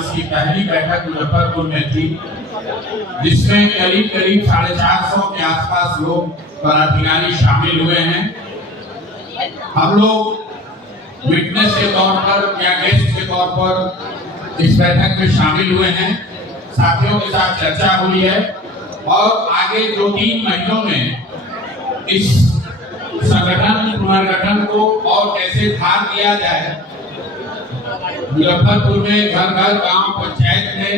इसकी पहली बैठक मुजफ्फरपुर में थी, जिसमें करीब 450 के आसपास लोग पदाधिकारी शामिल हुए हैं। हम लोग विटनेस के तौर पर या गेस्ट के तौर पर इस बैठक में शामिल हुए हैं। साथियों के साथ चर्चा हुई है और आगे 2-3 महीनों में इस संगठन पुनर्गठन को और कैसे धार दिया जाए। मुजफ्फरपुर में घर घर गांव पंचायत में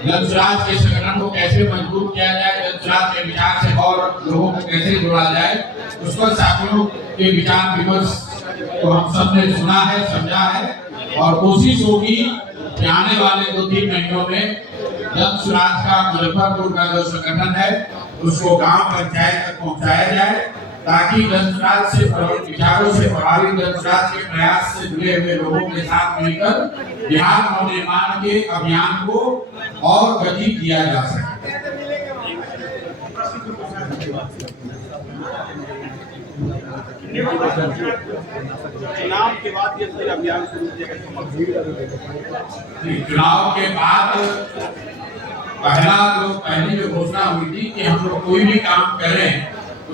जनसुराज के संगठन को कैसे मजबूत किया जाए, जनसुराज के विचार से और लोगों को कैसे जोड़ा जाए, उस पर साथियों के विचार विमर्श को हम सब ने सुना है, समझा है और कोशिश होगी कि आने वाले 2-3 महीनों में जनसुराज का मुजफ्फरपुर का जो संगठन है उसको गांव पंचायत तक पहुंचाया जाए, ताकि जनसुराज से विचारों से प्रभावित जनसुराज के प्रयास से जुड़े हुए लोगों के साथ मिलकर बिहार नवनिर्माण के अभियान को और गति दिया जा सके। चुनाव के बाद ये अभियान शुरू किया गया। चुनाव के बाद पहली जो घोषणा हुई थी कि हम लोग कोई भी काम करें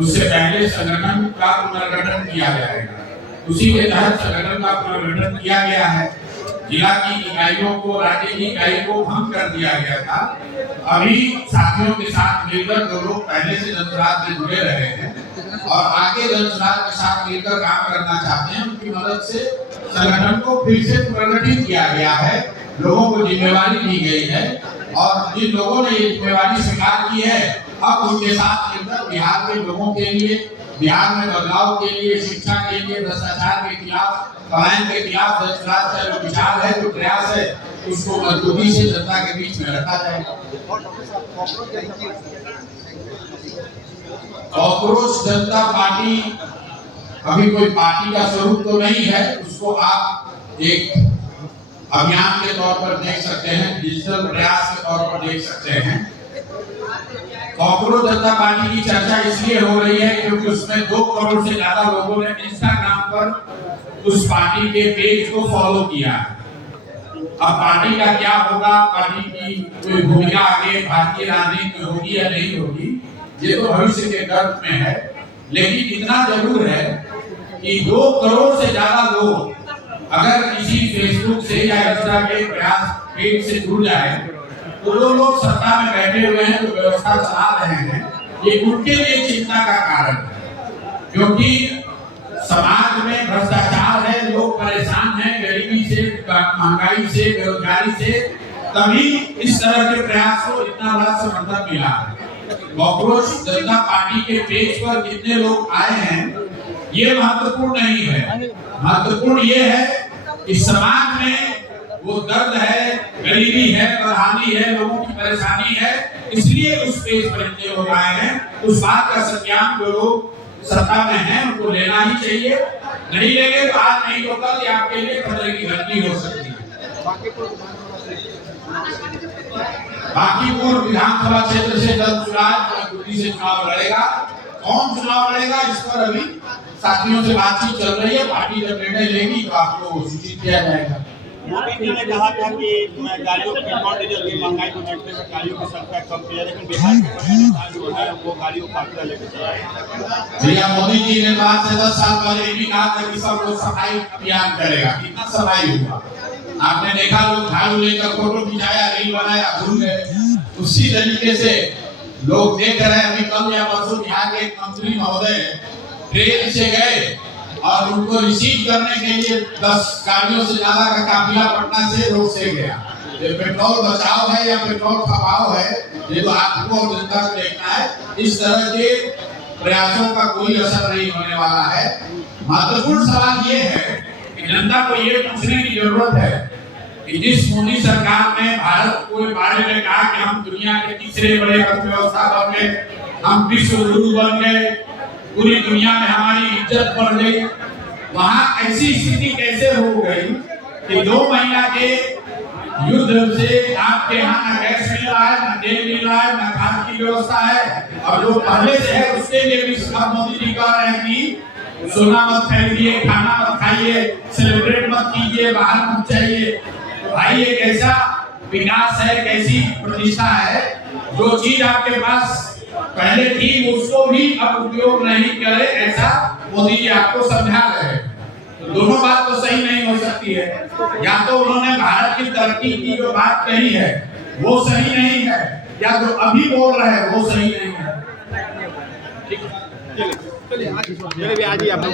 उससे पहले संगठन का पुनर्गठन किया जाएगा। उसी के तहत संगठन का पुनर्गठन किया गया है। जिला की इकाइयों को, राज्य की इकाई को भंग कर दिया गया था। अभी साथियों के साथ मिलकर जो लोग पहले से जनसुराज में जुड़े रहे हैं और आगे जनसुराज के साथ मिलकर काम करना चाहते हैं, उनकी मदद से संगठन को फिर से पुनर्गठित किया गया है। लोगों को जिम्मेवारी दी गई है और जिन लोगों ने ये जिम्मेवारी स्वीकार की है, अब उनके साथ मिलकर बिहार के लोगों के लिए, बिहार में बदलाव के लिए, शिक्षा के लिए, भ्रष्टाचार के खिलाफ, पलायन के खिलाफ जनसुराज का जो विचार है, जो प्रयास है, उसको मजबूती से जनता के बीच में रखा जाएगा। कांग्रेस जनता पार्टी अभी कोई पार्टी का स्वरूप तो नहीं है, उसको आप एक अभियान के तौर पर देख सकते हैं, डिजिटल प्रयास के तौर पर देख सकते हैं। कांग्रेस जनता पार्टी की चर्चा इसलिए हो रही है क्योंकि उसमें 2 करोड़ से ज्यादा लोगों ने इंस्टाग्राम पर उस पार्टी के पेज को फॉलो किया है। अब पार्टी का क्या होगा, पार्टी की कोई भूमिका आगे भारतीय राजनीति में होगी या नहीं होगी, ये तो भविष्य के गर्भ में है। लेकिन इतना जरूर है कि 2 करोड़ से ज्यादा लोग अगर किसी फेसबुक से या इंस्टा के प्रयास पेज से जुड़ जाए तो जो लोग सत्ता में बैठे हुए हैं, जो व्यवस्था चला रहे हैं, ये उनके लिए चिंता का कारण है। क्योंकि समाज में भ्रष्टाचार है, लोग परेशान हैं गरीबी से, महंगाई से, बेरोजगारी से, तभी इस तरह के प्रयास को इतना बड़ा समर्थन मिला है। कांग्रेस जनता पार्टी के पेज पर कितने लोग आए हैं ये महत्वपूर्ण नहीं है। महत्वपूर्ण ये है कि समाज में वो दर्द है, गरीबी है, बदहाली है, लोगों की परेशानी है, इसलिए उस पेज पर इतने लोग आए हैं। उस बात का संज्ञान जो लोग सत्ता में हैं उनको लेना ही चाहिए। नहीं लेंगे तो आज नहीं तो कल आपके लिए खतरे की घटनी हो सकती है। बांकीपुर विधानसभा क्षेत्र से जनसुराज मजबूती से चुनाव लड़ेगा। कौन चुनाव लड़ेगा इस पर अभी साथियों से बातचीत चल रही है। पार्टी जब निर्णय लेगी तो आपको सूचित किया जाएगा। मोदी जी ने कहा था कि गाड़ियों पेट्रोल डीजल की महंगाई को देखते हुए गाड़ियों की संख्या कम की है, लेकिन बिहार में जो है वो गाड़ियों का आंकड़ा लेकर चला है। भैया मोदी जी ने 5 से 10 साल पहले भी कहा था कि सब लोग सफाई अभियान करेगा। कितना सफाई हुआ आपने देखा, लोग झाड़ू लेकर फोटो खिंचाया, रील बनाया, भूल गए। उसी तरीके से लोग देख रहे हैं। अभी कल या परसों बिहार के एक मंत्री महोदय ट्रेन से गए और उनको रिसीव करने के लिए 10 गाड़ियों से ज्यादा का काफिला पटना से रोड से गया। ये पेट्रोल बचाव है या पेट्रोल खपाव है, ये तो आपको और जनता को देखना है। इस तरह के प्रयासों का कोई असर नहीं होने वाला है। महत्वपूर्ण सवाल ये है कि जनता को ये पूछने की जरूरत है कि जिस मोदी सरकार ने भारत को बारे में कहा कि हम दुनिया के तीसरे बड़े अर्थव्यवस्था बन गए, हम विश्व गुरु बन गए, पूरी दुनिया में हमारी इज्जत बढ़ गई, वहां ऐसी स्थिति कैसे हो गई कि 2 महीना के युद्ध से आपके यहाँ न गैस मिल रहा है, न तेल मिल रहा है, न खाद की व्यवस्था है, और जो पहले से है उसके लिए भी मोदी जी कह रहे हैं कि सोना मत खरीदिए, खाना मत खाइए, सेलिब्रेट मत कीजिए, बाहर मत जाइए। भाई ये कैसा विकास है, कैसी प्रतिष्ठा है। जो चीज आपके पास पहले थी उसको भी अब उपयोग नहीं करे, ऐसा मोदी जी आपको समझा रहे हैं। तो दोनों बात तो सही नहीं हो सकती है। या तो उन्होंने भारत की तरक्की की जो बात कही है वो सही नहीं है, या जो अभी बोल रहे हैं वो सही नहीं है। चलिए भी आज ही आप